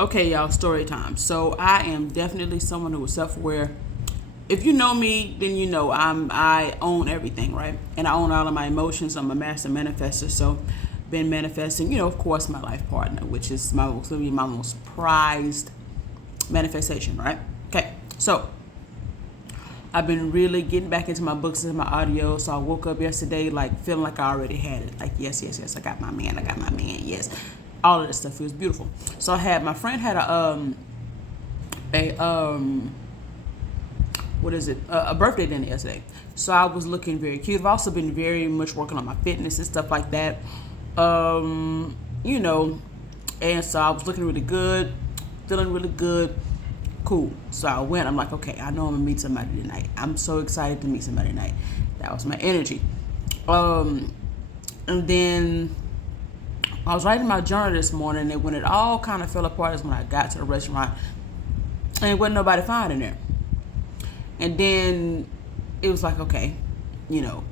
Okay, y'all, story time. So I am definitely someone who is self-aware. If you know me, then you know I own everything, right? And I own all of my emotions. I'm a master manifester. So been manifesting, of course, my life partner, which is my most prized manifestation, right? Okay. So I've been really getting back into my books and my audio. So I woke up yesterday like feeling like I already had it. Like, yes, yes, yes, I got my man, yes. All of this stuff. It was beautiful. So my friend had a what is it? A birthday dinner yesterday. So I was looking very cute. I've also been very much working on my fitness and stuff like that. Um, you know, and so I was looking really good, feeling really good. Cool. So I went. I'm like, okay, I know I'm gonna meet somebody tonight. I'm so excited to meet somebody tonight. That was my energy. Um, and then I was writing my journal this morning, and when it all kind of fell apart is when I got to the restaurant, and there wasn't nobody found in there. And then it was like, okay,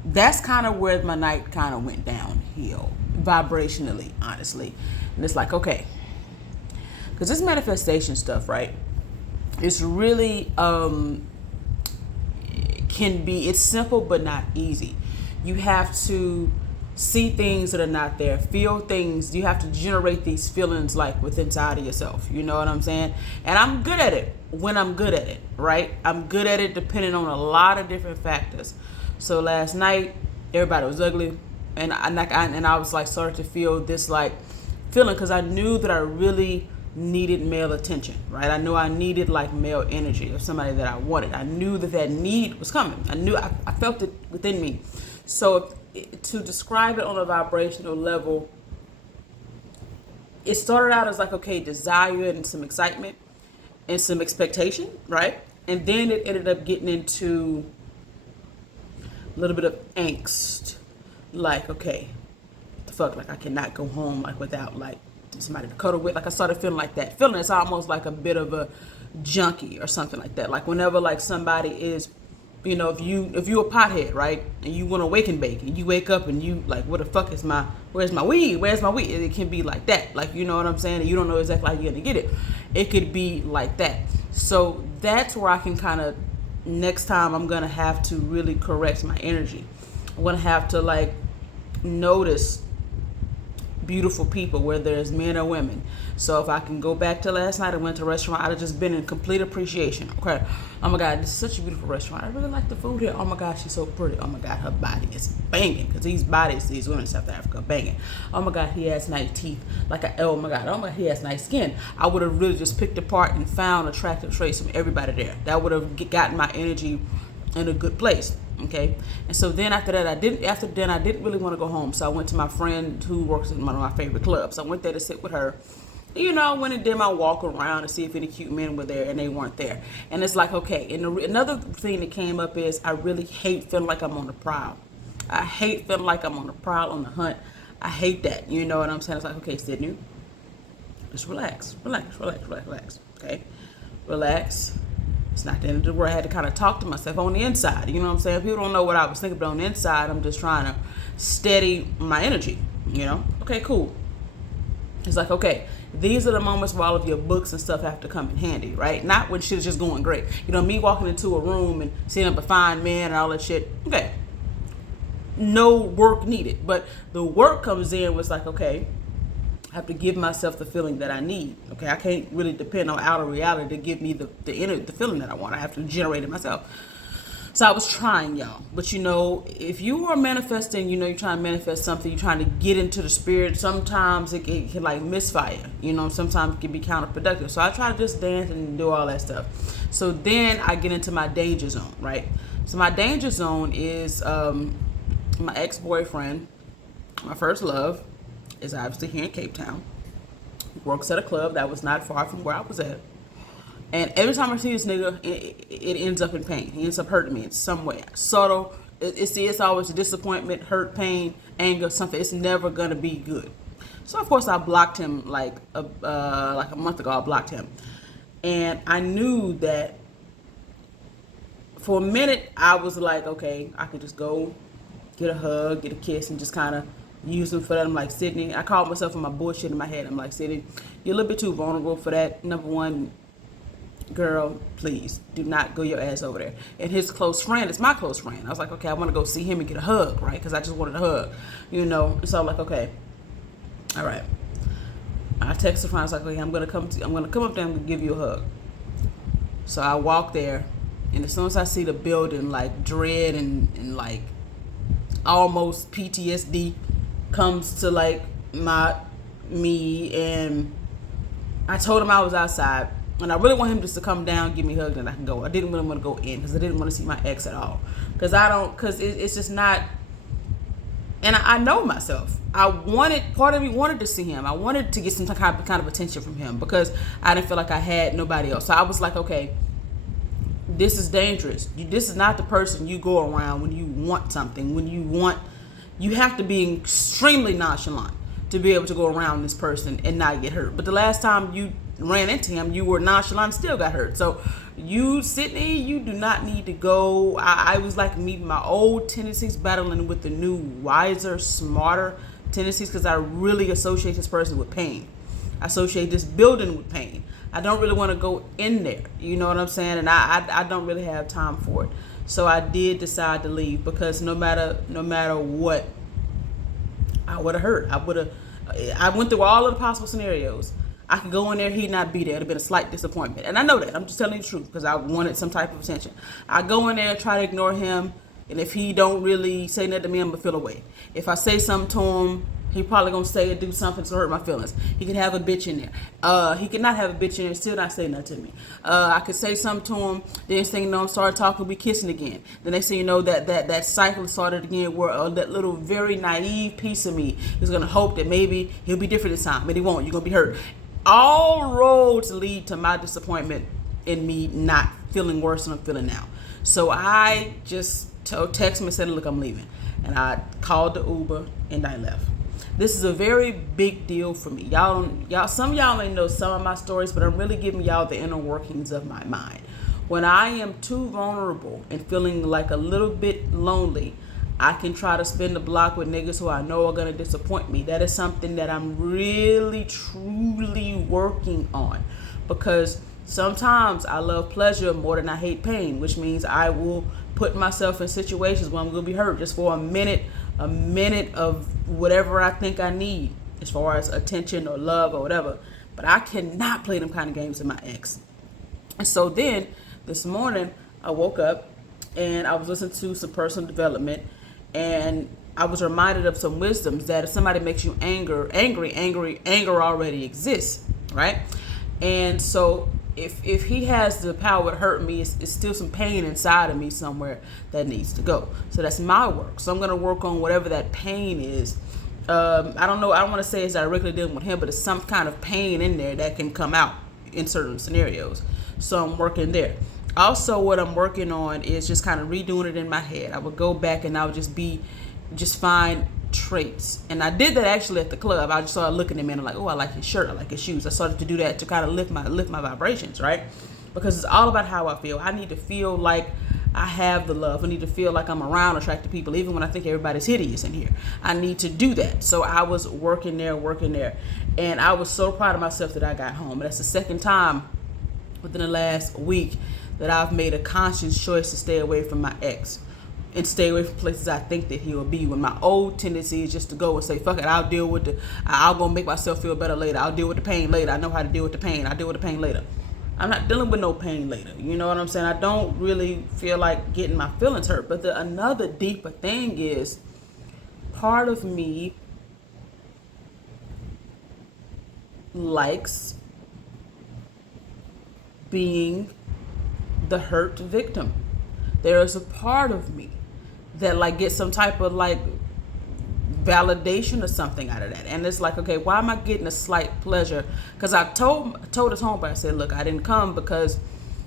that's kind of where my night kind of went downhill, vibrationally, honestly. And it's like, okay, because this manifestation stuff, right? It's really it's simple but not easy. You have to see things that are not there, feel things. You have to generate these feelings like with inside of yourself. You know what I'm saying? And I'm good at it when I'm good at it, right? I'm good at it depending on a lot of different factors. So last night, everybody was ugly, and I was like started to feel this like feeling because I knew that I really needed male attention, right? I knew I needed like male energy or somebody that I wanted. I knew that need was coming. I felt it within me. So to describe it on a vibrational level, it started out as like, okay, desire and some excitement and some expectation, right? And then it ended up getting into a little bit of angst, like, okay, the fuck, like I cannot go home like without like somebody to cuddle with. Like I started feeling like that. Feeling it's almost like a bit of a junkie or something like that. Like whenever like somebody is, if you a pothead, right, and you want to wake and bake, and you wake up and you like, what the fuck is where's my weed? Where's my weed? It can be like that. Like, you know what I'm saying? And you don't know exactly how you're gonna get it. It could be like that. So that's where I can kind of, next time I'm gonna have to really correct my energy. I'm gonna have to like notice beautiful people, whether it's men or women. So if I can go back to last night, I went to a restaurant, I'd have just been in complete appreciation. Okay, oh my God, this is such a beautiful restaurant. I really like the food here. Oh my God, she's so pretty. Oh my God, her body is banging. Because these women in South Africa are banging. Oh my God, he has nice teeth. Oh my God, he has nice skin. I would have really just picked apart and found attractive traits from everybody there. That would have gotten my energy in a good place. Okay, and so then after that, I didn't really want to go home. So I went to my friend who works in one of my favorite clubs. I went there to sit with her. I went and did my walk around to see if any cute men were there, and they weren't there. And it's like, okay. And another thing that came up is I really hate feeling like I'm on the prowl. I hate feeling like I'm on the prowl, on the hunt. I hate that. You know what I'm saying? It's like, okay, Sydney, just relax. Okay, relax. It's not the end of the world. I had to kind of talk to myself on the inside. You know what I'm saying? People don't know what I was thinking, but on the inside, I'm just trying to steady my energy. Okay, cool. It's like, okay, these are the moments where all of your books and stuff have to come in handy, right? Not when shit's just going great. Me walking into a room and seeing up a fine man and all that shit. Okay, no work needed. But the work comes in was like, okay, I have to give myself the feeling that I need. Okay, I can't really depend on outer reality to give me the feeling that I want. I have to generate it myself. So I was trying, y'all. But if you are manifesting, you're trying to manifest something, you're trying to get into the spirit, sometimes it can like misfire. Sometimes it can be counterproductive. So I try to just dance and do all that stuff. So then I get into my danger zone, right? So my danger zone is my ex-boyfriend, my first love, is obviously here in Cape Town. He works at a club that was not far from where I was at. And every time I see this nigga, it ends up in pain. He ends up hurting me in some way. Subtle. It's always a disappointment, hurt, pain, anger, something. It's never going to be good. So, of course, I blocked him like a month ago. I blocked him. And I knew that for a minute, I was like, okay, I could just go get a hug, get a kiss, and just kind of use them for that. I'm like, Sydney, I called myself on my bullshit in my head. I'm like, Sydney, you're a little bit too vulnerable for that. Number one, girl, please do not go your ass over there. And his close friend is my close friend. I was like, okay, I want to go see him and get a hug, right? Because I just wanted a hug, So I'm like, okay, all right. I texted the friend. I was like, okay, I'm gonna come up there. I'm gonna give you a hug. So I walk there, and as soon as I see the building, like dread and like almost PTSD comes to like me, and I told him I was outside. And I really want him just to come down, give me a hug, and I can go. I didn't really want to go in because I didn't want to see my ex at all. Because it's just not. And I know myself. Part of me wanted to see him. I wanted to get some kind of attention from him because I didn't feel like I had nobody else. So I was like, okay, this is dangerous. This is not the person you go around when you want something. You have to be extremely nonchalant to be able to go around this person and not get hurt. But the last time you ran into him, you were nonchalant and still got hurt. So you, Sydney, you do not need to go. I was like me, my old tendencies battling with the new, wiser, smarter tendencies, because I really associate this person with pain. I associate this building with pain. I don't really want to go in there. You know what I'm saying? And I don't really have time for it. So I did decide to leave because no matter what, I would have hurt. I went through all of the possible scenarios. I could go in there, he'd not be there. It'd have been a slight disappointment. And I know that. I'm just telling you the truth because I wanted some type of attention. I go in there and try to ignore him. And if he don't really say nothing to me, I'm going to feel away. If I say something to him, he probably going to say or do something to hurt my feelings. He could have a bitch in there. He could not have a bitch in there and still not say nothing to me. I could say something to him. The next thing you know, I'm started talking, we kissing again. The next thing you know, that cycle started again where that little very naive piece of me is going to hope that maybe he'll be different this time. But he won't. You're going to be hurt. All roads lead to my disappointment in me not feeling worse than I'm feeling now. So I just text him and said, look, I'm leaving. And I called the Uber and I left. This is a very big deal for me. Y'all, some of y'all may know some of my stories, but I'm really giving y'all the inner workings of my mind. When I am too vulnerable and feeling like a little bit lonely, I can try to spin the block with niggas who I know are going to disappoint me. That is something that I'm really, truly working on. Because sometimes I love pleasure more than I hate pain, which means I will put myself in situations where I'm going to be hurt just for a minute of whatever I think I need as far as attention or love or whatever. But I cannot play them kind of games with my ex. And so then this morning I woke up and I was listening to some personal development. And I was reminded of some wisdoms that if somebody makes you angry, anger already exists, right? And so if he has the power to hurt me, it's still some pain inside of me somewhere that needs to go. So that's my work. So I'm going to work on whatever that pain is. I don't know. I don't want to say it's directly dealing with him, but it's some kind of pain in there that can come out in certain scenarios. So I'm working there. Also, what I'm working on is just kind of redoing it in my head. I would go back and I would just find traits. And I did that actually at the club. I just started looking at him and I'm like, oh, I like his shirt. I like his shoes. I started to do that to kind of lift my vibrations, right? Because it's all about how I feel. I need to feel like I have the love. I need to feel like I'm around attractive people, even when I think everybody's hideous in here. I need to do that. So I was working there. And I was so proud of myself that I got home. And that's the second time within the last week that I've made a conscious choice to stay away from my ex and stay away from places I think that he will be, when my old tendency is just to go and say, fuck it, I'll go make myself feel better later. I'll deal with the pain later. I know how to deal with the pain. I'll deal with the pain later. I'm not dealing with no pain later. You know what I'm saying? I don't really feel like getting my feelings hurt. But another deeper thing is part of me likes being the hurt victim. There is a part of me that like gets some type of like validation or something out of that, and it's like, okay, why am I getting a slight pleasure? Because I told his homeboy, I said, look, I didn't come because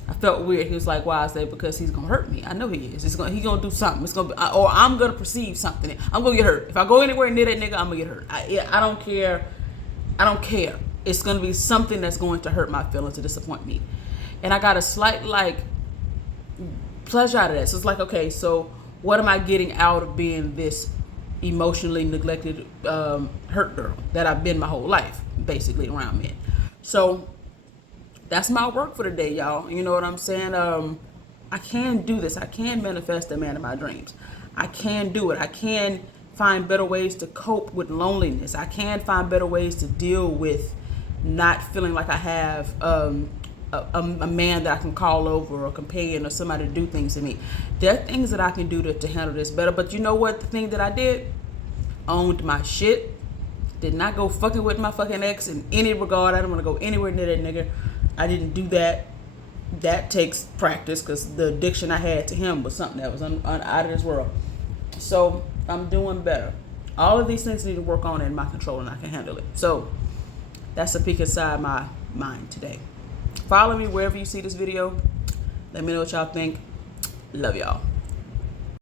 I felt weird. He was like, why? I said, because he's gonna hurt me. I know he is. He's gonna do something. It's gonna be, or I'm gonna perceive something. I'm gonna get hurt if I go anywhere near that nigga. I'm gonna get hurt. I don't care. It's gonna be something that's going to hurt my feelings, to disappoint me. And I got a slight like pleasure out of that. So it's like, okay, so what am I getting out of being this emotionally neglected, hurt girl that I've been my whole life, basically, around men. So that's my work for the day, y'all. You know what I'm saying? I can do this. I can manifest the man of my dreams. I can do it. I can find better ways to cope with loneliness. I can find better ways to deal with not feeling like I have a man that I can call over, or a companion, or somebody to do things to me. There are things that I can do to handle this better. But you know what? The thing that I did, owned my shit. Did not go fucking with my fucking ex in any regard. I don't want to go anywhere near that nigga. I didn't do that. That takes practice, because the addiction I had to him was something that was out of this world. So I'm doing better. All of these things need to work on in my control, and I can handle it. So that's a peek inside my mind today. Follow me wherever you see this video. Let me know what y'all think. Love y'all.